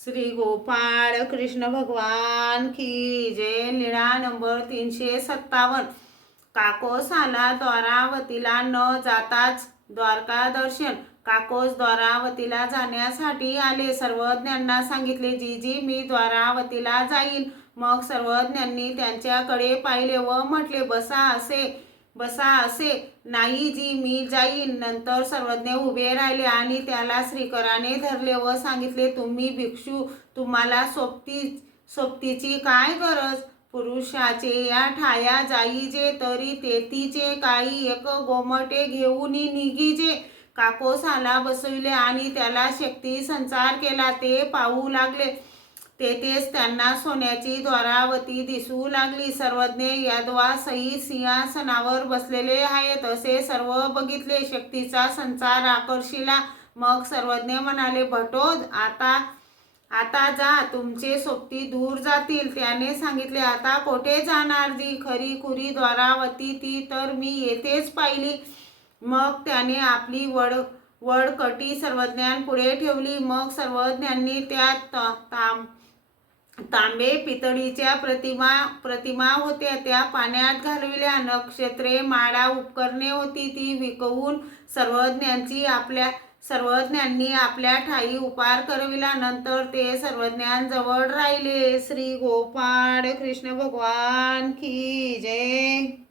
श्री गोपाळ कृष्ण भगवान की जय। लीळा नंबर 357। काकोस आला द्वारावतीला न जाताच द्वारका दर्शन। काकोस द्वारावतीला जाण्यासाठी आले. सर्वज्ञांना सांगितले, जीजी मी द्वारावतीला जाईन। मग सर्वज्ञांनी त्यांच्याकडे पाहिले व म्हटले, बसा असे नाही जी, मी जाईन। नंतर सर्वज्ञ उभे राहिले आणि त्याला श्रीकराने धरले व सांगितले, तुम्ही भिक्षू, तुम्हाला सोबतीची काय गरज? पुरुषाचे या ठाया जाईजे, तरी तेथीचे काही एक गोमटे घेऊन निघीजे। काकोसाला बसविले आणि त्याला शक्ती संचार केला। ते पाहू लागले, तेथेच त्यांना सोन्याची द्वारावती दिसू लागली। सर्वज्ञ यादवासहित सिंहासनावर बसलेले आहेत असे सर्व बघितले। शक्तीचा संचार आकर्षिला। मग सर्वज्ञ म्हणाले, भटोद, आता जा, तुमचे सोबती दूर जातील। त्याने सांगितले, आता कोठे जाणार जी? खरी खुरी द्वारावती ती तर मी येथेच पाहिली। मग त्याने आपली वडकटी सर्वज्ञांपुढे ठेवली। मग सर्वज्ञांनी त्यात तांबे पितळीच्या प्रतिमा होत्या, त्या पाण्यात घालविल्या। नक्षत्रे, माळा, उपकरणे होती, ती विकवून सर्वज्ञांनी आपल्या ठाई उपार करविला। नंतर ते सर्वज्ञांजवळ राहिले। श्री गोपाळ कृष्ण भगवान की जय।